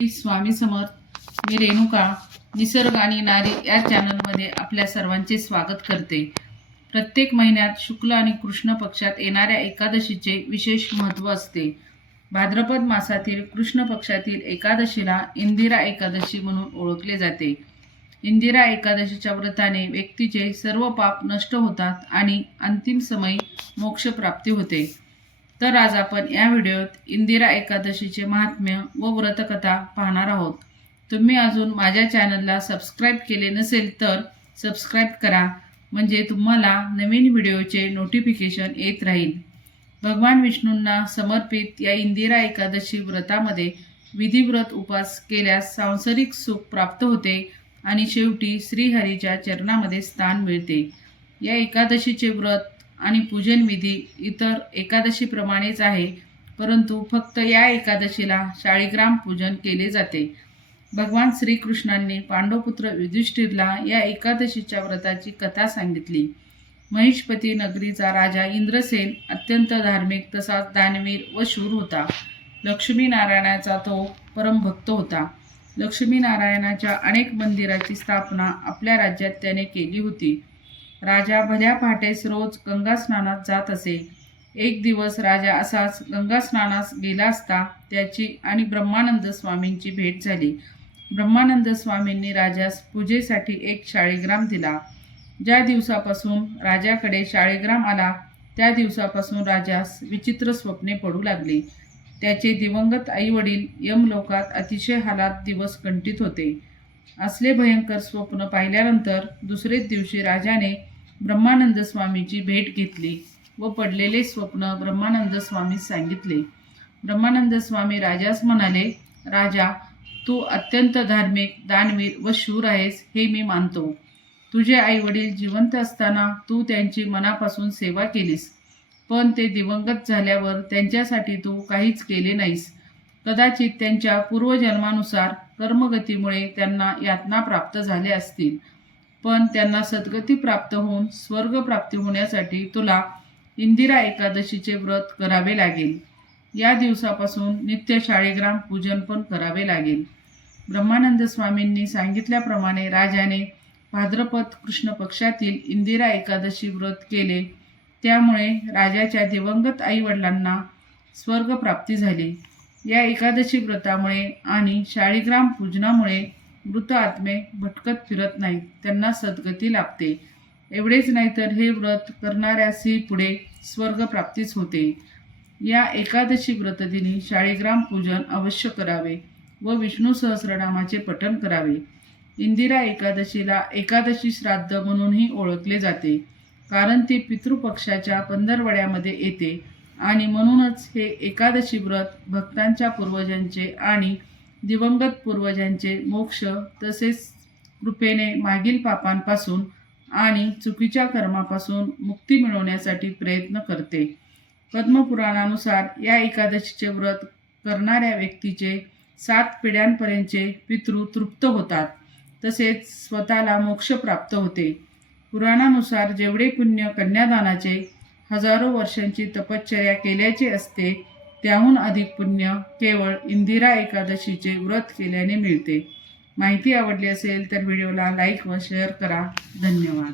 स्वामी समर्थ मी रेणुका निसर्ग आणि नारी या चॅनलमध्ये आपल्या सर्वांचे स्वागत करते. प्रत्येक महिन्यात शुक्ल आणि कृष्ण पक्षात येणाऱ्या एकादशीचे विशेष महत्त्व असते. भाद्रपद मासातील कृष्ण पक्षातील एकादशीला इंदिरा एकादशी म्हणून ओळखले जाते. इंदिरा एकादशीच्या व्रताने व्यक्तीचे सर्व पाप नष्ट होतात आणि अंतिम समयी मोक्षप्राप्ती होते. तर आज आपण या व्हिडिओत इंदिरा एकादशीचे महात्म्य व व्रतकथा पाहणार आहोत. तुम्ही अजून माझ्या चॅनलला सबस्क्राईब केले नसेल तर सबस्क्राईब करा म्हणजे तुम्हाला नवीन व्हिडिओचे नोटिफिकेशन येत राहील. भगवान विष्णूंना समर्पित या इंदिरा एकादशी व्रतामध्ये विधिव्रत उपास केल्यास सांसारिक सुख प्राप्त होते आणि शेवटी श्रीहरीच्या चरणामध्ये स्थान मिळते. या एकादशीचे व्रत आणि पूजन विधी इतर एकादशीप्रमाणेच आहे परंतु फक्त या एकादशीला शाळीग्राम पूजन केले जाते. भगवान श्रीकृष्णांनी पांडवपुत्र युधिष्ठिरला या एकादशीच्या व्रताची कथा सांगितली. महिषपती नगरीचा राजा इंद्रसेन अत्यंत धार्मिक तसाच दानवीर व शूर होता. लक्ष्मीनारायणाचा तो परमभक्त होता. लक्ष्मीनारायणाच्या अनेक मंदिराची स्थापना आपल्या राज्यात त्याने केली होती. राजा भल्या पहाटेस रोज गंगा स्नानात जात असे. एक दिवस राजा असाच गंगा स्नानास गेला असता त्याची आणि ब्रह्मानंद स्वामींची भेट झाली. ब्रह्मानंद स्वामींनी राजास पूजेसाठी एक शाळीग्राम दिला. ज्या दिवसापासून राजाकडे शाळीग्राम आला त्या दिवसापासून राजास विचित्र स्वप्ने पडू लागली. त्याचे दिवंगत आईवडील यमलोकात अतिशय हालात दिवस कंटित होते. असले भयंकर स्वप्न पाहिल्यानंतर दुसरेच दिवशी राजाने ब्रह्मानंद स्वामीची भेट घेतली व पडलेले स्वप्न ब्रह्मानंद स्वामी सांगितले. ब्रह्मानंद स्वामी राजास म्हणाले राजा तू अत्यंत धार्मिक दानवीर व शूर आहेस हे मी मानतो. तुझे आई वडील जिवंत असताना तू त्यांची मनापासून सेवा केलीस. पण ते दिवंगत झाल्यावर त्यांच्यासाठी तू काहीच केले नाहीस. कदाचित त्यांच्या पूर्वजन्मानुसार कर्मगतीमुळे त्यांना यातना प्राप्त झाल्या असतील. पण त्यांना सद्गती प्राप्त होऊन स्वर्ग प्राप्ती होण्यासाठी तुला इंदिरा एकादशीचे व्रत करावे लागेल. या दिवसापासून नित्य शाळेग्राम पूजन पण करावे लागेल. ब्रह्मानंद स्वामींनी सांगितल्याप्रमाणे राजाने भाद्रपद कृष्ण पक्षातील इंदिरा एकादशी व्रत केले. त्यामुळे राजाच्या दिवंगत आईवडिलांना स्वर्ग प्राप्ती झाली. या एकादशी व्रतामुळे आणि शाळीग्राम पूजनामुळे मृत आत्मे भटकत फिरत नाहीत. त्यांना सद्गती लाभते. एवढेच नाही तर हे व्रत करणाऱ्यासही पुढे स्वर्ग प्राप्तीच होते. या एकादशी व्रतदिनी शाळीग्राम पूजन अवश्य करावे व विष्णू सहस्रनामाचे पठण करावे. इंदिरा एकादशीला एकादशी श्राद्ध म्हणूनही ओळखले जाते. कारण ती पितृपक्षाच्या पंधरवड्यामध्ये येते आणि म्हणूनच हे एकादशी व्रत भक्तांच्या पूर्वजांचे आणि दिवंगत पूर्वजांचे मोक्ष तसेच कृपेने मागील पापांपासून आणि चुकीच्या कर्मापासून मुक्ती मिळवण्यासाठी प्रयत्न करते. पद्मपुराणानुसार या एकादशीचे व्रत करणाऱ्या व्यक्तीचे सात पिढ्यांपर्यंतचे पितृ तृप्त होतात तसेच स्वतःला मोक्ष प्राप्त होते. पुराणानुसार जेवढे पुण्य कन्यादानाचे हजारो वर्षांची तपश्चर्या केल्याचे असते त्याहून अधिक पुण्य केवळ इंदिरा एकादशीचे व्रत केल्याने मिळते. माहिती आवडली असेल तर व्हिडिओला लाईक व शेअर करा. धन्यवाद.